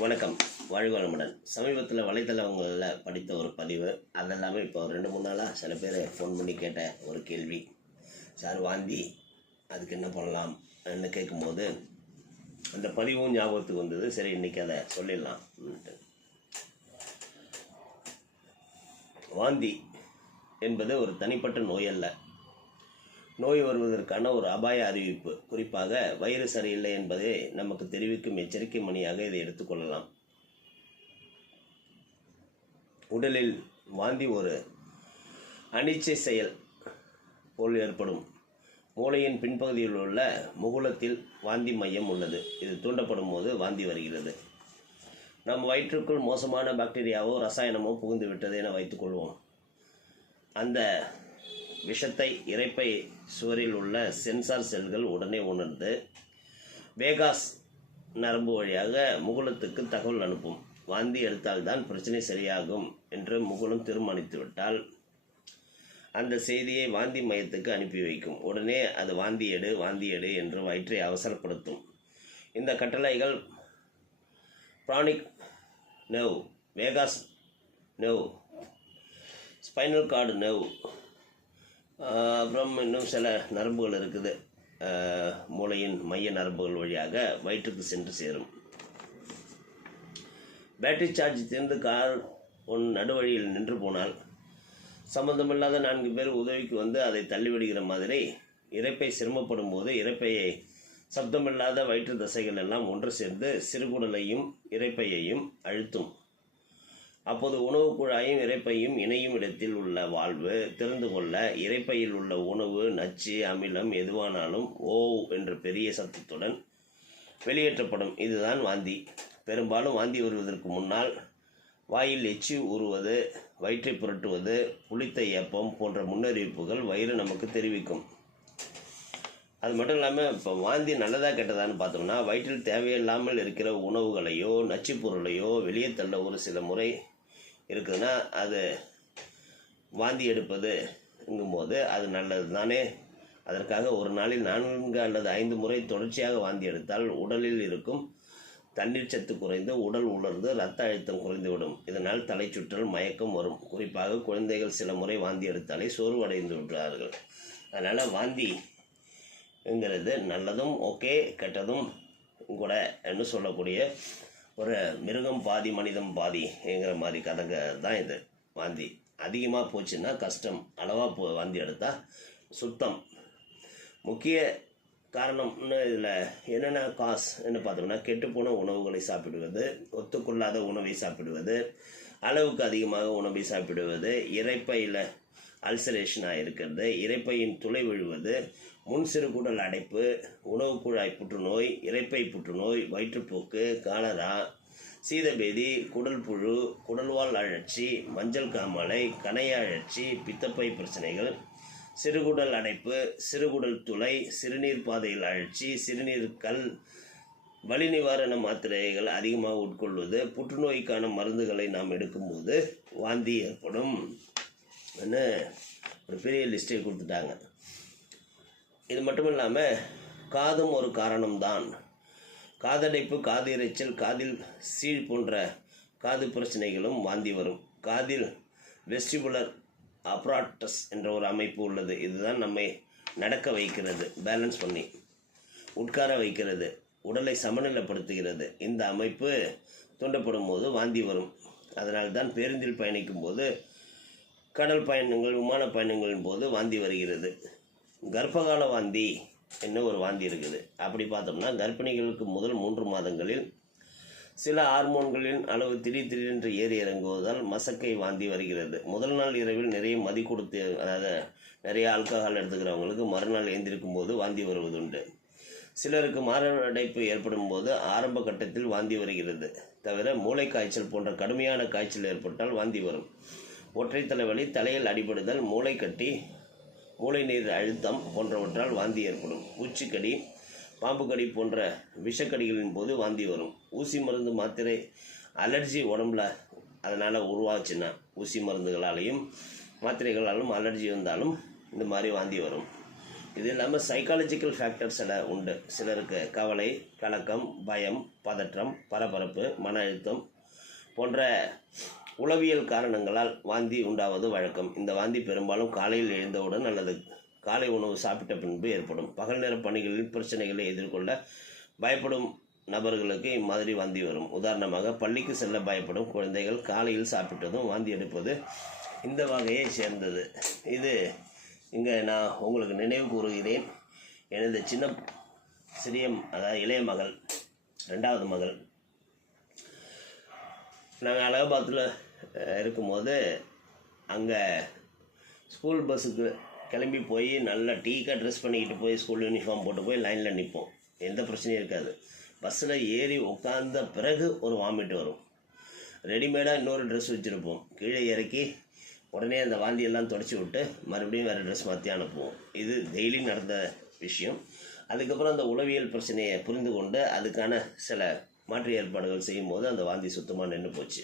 வணக்கம். வாழ்க வளமுடன் சமீபத்தில் வலைத்தளங்களில் படித்த ஒரு பதிவு. அதெல்லாமே இப்போ ரெண்டு மூணு நாளாக சில பேர் ஃபோன் பண்ணி கேட்ட ஒரு கேள்வி. சார் வாந்தி. அதுக்கு என்ன பண்ணலாம்? பண்ணலாம்னு கேட்கும்போது அந்த பதிவும் ஞாபகத்துக்கு வந்தது. சரி இன்றைக்கி அதை சொல்லிடலாம். வாந்தி என்பது ஒரு தனிப்பட்ட நோய் அல்ல. நோய் வருவதற்கான ஒரு அபாய அறிவிப்பு. குறிப்பாக வயிறு சரியில்லை என்பதை நமக்கு தெரிவிக்கும் எச்சரிக்கை மணியாக இதை எடுத்துக்கொள்ளலாம் உடலில் வாந்தி ஒரு அனிச்சை செயல் போல் ஏற்படும். மூளையின் பின்பகுதியில் உள்ள முகுலத்தில் வாந்தி மையம் உள்ளது. இது தூண்டப்படும் போது வாந்தி வருகிறது. நம் வயிற்றுக்குள் மோசமான பாக்டீரியாவோ ரசாயனமோ புகுந்து விட்டது என வைத்துக்கொள்வோம் அந்த விஷத்தை இறைப்பை சுவரில் உள்ள சென்சார் செல்கள் உடனே உணர்ந்து வேகாஸ் நரம்பு வழியாக முகுலத்துக்கு தகவல் அனுப்பும். வாந்தி எடுத்தால்தான் பிரச்சனை சரியாகும் என்று முகுலம் தீர்மானித்துவிட்டால் அந்த செய்தியை வாந்தி மையத்துக்கு அனுப்பி வைக்கும். உடனே அது வாந்தி எடு வாந்தி எடு என்று வயிற்றை அவசரப்படுத்தும். இந்த கட்டளைகள் pranic nerve vagus nerve spinal cord nerve அப்புறம் இன்னும் சில நரம்புகள் இருக்குது. மூளையின் மைய நரம்புகள் வழியாக வயிற்றுக்கு சென்று சேரும். பேட்டரி சார்ஜ் தீர்ந்து கார் ஒன் நடுவழியில் நின்று போனால் சம்பந்தமில்லாத நான்கு பேர் உதவிக்கு வந்து அதை தள்ளிவிடுகிற மாதிரி இறப்பை சிரமப்படும் போது இரைப்பையை சப்தமில்லாத வயிற்று தசைகள் எல்லாம் ஒன்று சேர்ந்து சிறுகுடலையும் இறைப்பையையும் அழுத்தும். அப்போது உணவு குழாயும் இரைப்பையும் இணையும் இடத்தில் உள்ள வாழ்வு திறந்து கொள்ள இரைப்பையில் உள்ள உணவு நச்சு அமிலம் எதுவானாலும் ஓ என்ற பெரிய சத்தத்துடன் வெளியேற்றப்படும். இதுதான் வாந்தி. பெரும்பாலும் வாந்தி வருவதற்கு முன்னால் வாயில் எச்சி ஊறுவது வயிற்றை புரட்டுவது புளித்த ஏப்பம் போன்ற முன்னறிவிப்புகள் வயிறு நமக்கு தெரிவிக்கும். அது மட்டும் இல்லாமல் இப்போ வாந்தி நல்லதாக கெட்டதான்னு பார்த்தோம்னா வயிற்றில் தேவையில்லாமல் இருக்கிற உணவுகளையோ நச்சுப் பொருளையோ வெளியே தள்ள ஒரு சில முறை இருக்குதுன்னா அது வாந்தி எடுப்பதுங்கும்போது அது நல்லது தானே அதற்காக ஒரு நாளில் நான்கு அல்லது ஐந்து முறை தொடர்ச்சியாக வாந்தி எடுத்தால் உடலில் இருக்கும் தண்ணீர் சத்து குறைந்து உடல் உலர்ந்து ரத்த அழுத்தம் குறைந்துவிடும். இதனால் தலைச்சுற்றல் மயக்கம் வரும். குறிப்பாக குழந்தைகள் சில முறை வாந்தி எடுத்தாலே சோர்வடைந்து விடுறார்கள் அதனால் வாந்தி ங்கிறது நல்லதும் ஓகே கெட்டதும் கூட என்று சொல்லக்கூடிய ஒரு மிருகம் பாதி மனிதம் பாதிங்கிற மாதிரி கதைங்க தான் இது. வாந்தி அதிகமாக போச்சுன்னா கஷ்டம். அளவாக போ வாந்தி எடுத்தால் சுத்தம். முக்கிய காரணம்னு இதில் என்னென்ன காஸ் என்ன பார்த்தோம்னா கெட்டுப்போன உணவுகளை சாப்பிடுவது ஒத்துக்கொள்ளாத உணவை சாப்பிடுவது அளவுக்கு அதிகமாக உணவை சாப்பிடுவது இரைப்பையில் அல்சரேஷனாக இருக்கிறது இரைப்பையின் துளை விழுவது முன் சிறுகுடல் அடைப்பு உணவு குழாய் புற்றுநோய் இறைப்பை புற்றுநோய் வயிற்றுப்போக்கு காலரா சீதபேதி குடல் புழு குடல்வால் அழற்சி மஞ்சள் காமாலை கணைய அழற்சி பித்தப்பை பிரச்சனைகள் சிறுகுடல் அடைப்பு சிறுகுடல் துளை சிறுநீர் பாதையில் அழற்சி சிறுநீர் கல் வலி நிவாரண மாத்திரைகள் அதிகமாக உட்கொள்வது புற்றுநோய்க்கான மருந்துகளை நாம் எடுக்கும்போது வாந்தி ஏற்படும். ஒரு பெரிய லிஸ்ட்டை கொடுத்துட்டாங்க. இது மட்டும் இல்லாமல் காதும் ஒரு காரணம்தான். காதடைப்பு காது இறைச்சல் காதில் சீழ் போன்ற காது பிரச்சனைகளும் வாந்தி வரும். காதில் வெஸ்டிபுலர் அப்ராட்டஸ் என்ற ஒரு அமைப்பு உள்ளது. இதுதான் நம்மை நடக்க வைக்கிறது. பேலன்ஸ் பண்ணி உட்கார வைக்கிறது. உடலை சமநிலைப்படுத்துகிறது. இந்த அமைப்பு தூண்டப்படும் போது வாந்தி வரும். அதனால்தான் பேருந்தில் பயணிக்கும் போது கடல் பயணங்கள் விமான பயணங்களின் போது வாந்தி வருகிறது. கர்ப்பகால வாந்தி என்ன ஒரு வாந்தி இருக்குது. அப்படி பார்த்தோம்னா கர்ப்பிணிகளுக்கு முதல் மூன்று மாதங்களில் சில ஹார்மோன்களின் அளவு திடீர் திடீரென்று ஏறி இறங்குவதால் மசக்கை வாந்தி வருகிறது. முதல் நாள் இரவில் நிறைய மதி கொடுத்து அதாவது நிறைய ஆல்கஹால் எடுத்துக்கிறவங்களுக்கு மறுநாள் எழுந்திருக்கும் போது வாந்தி வருவதுண்டு. சிலருக்கு மாரடைப்பு ஏற்படும் போது ஆரம்ப கட்டத்தில் வாந்தி வருகிறது. தவிர மூளை காய்ச்சல் போன்ற கடுமையான காய்ச்சல் ஏற்பட்டால் வாந்தி வரும். ஒற்றை தலைவலி தலையில் அடிபடுதல் மூளை கட்டி மூளை நீர் அழுத்தம் போன்றவற்றால் வாந்தி ஏற்படும். பூச்சிக்கடி பாம்புக்கடி போன்ற விஷக்கடிகளின் போது வாந்தி வரும். ஊசி மருந்து மாத்திரை அலர்ஜி உடம்புல அதனால் உருவாச்சுன்னா ஊசி மருந்துகளாலையும் மாத்திரைகளாலும் அலர்ஜி வந்தாலும் இந்த மாதிரி வாந்தி வரும். இது இல்லாமல் சைக்காலஜிக்கல் ஃபேக்டர்ஸ் சில உண்டு. சிலருக்கு கவலை கலக்கம் பயம் பதற்றம் பரபரப்பு மன அழுத்தம் போன்ற உளவியல் காரணங்களால் வாந்தி உண்டாவது வழக்கம். இந்த வாந்தி பெரும்பாலும் காலையில் எழுந்தவுடன் அல்லது காலை உணவு சாப்பிட்ட பின்பு ஏற்படும். பகல் நேர பணிகளில் பிரச்சனைகளை எதிர்கொள்ள பயப்படும் நபர்களுக்கு இம்மாதிரி வாந்தி வரும். உதாரணமாக பள்ளிக்கு செல்ல பயப்படும் குழந்தைகள் காலையில் சாப்பிட்டதும் வாந்தி எடுப்பது இந்த வகையை சேர்ந்தது. இது இங்கே நான் உங்களுக்கு நினைவு கூறுகிறேன். எனது சின்ன சிறிய அதாவது இளைய மகள் ரெண்டாவது மகள் நாங்கள் அலகாபாத்தில் இருக்கும்போது அங்கே ஸ்கூல் பஸ்ஸுக்கு கிளம்பி போய் நல்லா டீக்காக ட்ரெஸ் பண்ணிக்கிட்டு போய் ஸ்கூல் யூனிஃபார்ம் போட்டு போய் லைனில் நிற்போம் எந்த பிரச்சனையும் இருக்காது. பஸ்ஸில் ஏறி உட்காந்த பிறகு ஒரு வாமிட் வரும். ரெடிமேடாக இன்னொரு ட்ரெஸ் வச்சுருப்போம். கீழே இறக்கி உடனே அந்த வாந்தியெல்லாம் தொடச்சி விட்டு மறுபடியும் வேறு ட்ரெஸ் மாற்றி அனுப்புவோம். இது டெய்லி நடந்த விஷயம். அதுக்கப்புறம் அந்த உளவியல் பிரச்சனையை புரிந்து கொண்டு அதுக்கான சில மாற்று ஏற்பாடுகள் செய்யும்போது அந்த வாந்தி சுத்தமாக நின்று போச்சு.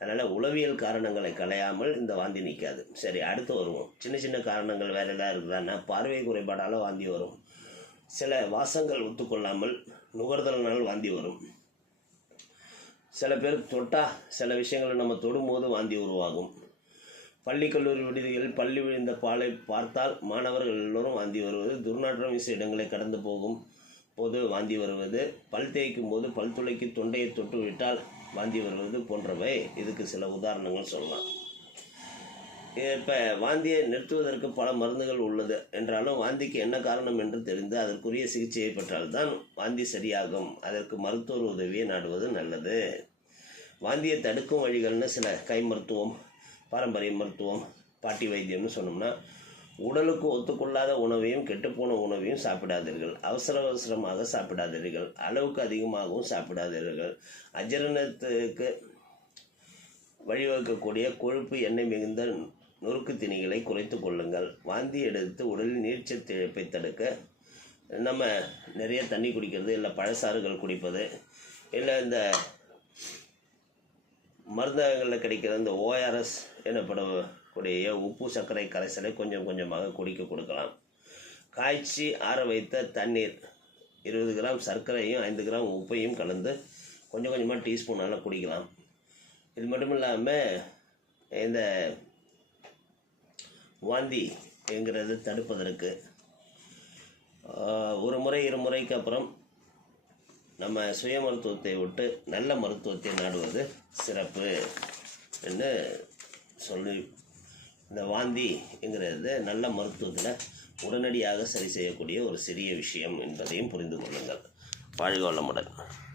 அதனால் உளவியல் காரணங்களை களையாமல் இந்த வாந்தி நிற்காது சரி அடுத்து வருவோம். சின்ன சின்ன காரணங்கள் வேறு எதாவது இருக்குதான்னா பார்வை குறைபாடால் வாந்தி வரும். சில வாசங்கள் ஒத்துக்கொள்ளாமல் நுகர்தலனால் வாந்தி வரும். சில பேர் தொட்டா சில விஷயங்களை நம்ம தொடும்போது வாந்தி உருவாகும். பள்ளி கல்லூரி விடுதிகளில் பள்ளி விழுந்த பாலை பார்த்தால் மாணவர்கள் எல்லோரும் வாந்தி வருவது. துர்நாற்றம் வீச இடங்களை கடந்து போகும். போது வாந்தி வருவது பல் தேய்க்கும் போது பல் துளைக்கு தொண்டையை தொட்டு விட்டால் வாந்தி வருவது போன்றவை. இதுக்கு சில உதாரணங்கள் சொல்லலாம். இப்போ வாந்தியை நிறுத்துவதற்கு பல மருந்துகள் உள்ளது. என்றாலும் வாந்திக்கு என்ன காரணம் என்று தெரிந்து அதற்குரிய சிகிச்சையை பெற்றால்தான் வாந்தி சரியாகும். அதற்கு மருத்துவர் உதவியை நாடுவது நல்லது. வாந்தியை தடுக்கும் வழிகள்னு சில கை மருத்துவம் பாரம்பரிய மருத்துவம் பாட்டி வைத்தியம்னு சொன்னோம்னா உடலுக்கு ஒத்துக்கொள்ளாத உணவையும் கெட்டுப்போன உணவையும் சாப்பிடாதீர்கள். அவசர அவசரமாக சாப்பிடாதீர்கள். அளவுக்கு அதிகமாகவும் சாப்பிடாதீர்கள். அஜீரணத்துக்கு வழிவகுக்கக்கூடிய கொழுப்பு எண்ணெய் மிகுந்த நொறுக்கு திணிகளை குறைத்து கொள்ளுங்கள். வாந்தி எடுத்து உடலில் நீர்ச்சத்து இழப்பை தடுக்க நம்ம நிறைய தண்ணி குடிக்கிறது இல்லை பழசாறுகள் குடிப்பது இல்லை இந்த மருந்தகங்களில் கிடைக்கிற இந்த ஓஆர்எஸ் உடைய உப்பு சர்க்கரை கரைசலை கொஞ்சம் கொஞ்சமாக குடிக்க கொடுக்கலாம். காய்ச்சி ஆற வைத்த தண்ணீர் இருபது கிராம் சர்க்கரையும் ஐந்து கிராம் உப்பையும் கலந்து கொஞ்சம் கொஞ்சமாக டீஸ்பூனால் குடிக்கலாம். இது மட்டும் இல்லாமல் இந்த வாந்தி என்கிறது தடுப்பதற்கு ஒரு முறை இரு முறைக்கு அப்புறம் நம்ம சுய மருத்துவத்தை விட்டு நல்ல மருத்துவத்தை நாடுவது சிறப்பு என்று சொல்லி இந்த வாந்திங்கிறது நல்ல மருத்துவத்தில் உடனடியாக சரி செய்யக்கூடிய ஒரு சிறிய விஷயம் என்பதையும் புரிந்து கொள்ளுங்கள். வாழ்க வளமுடன்.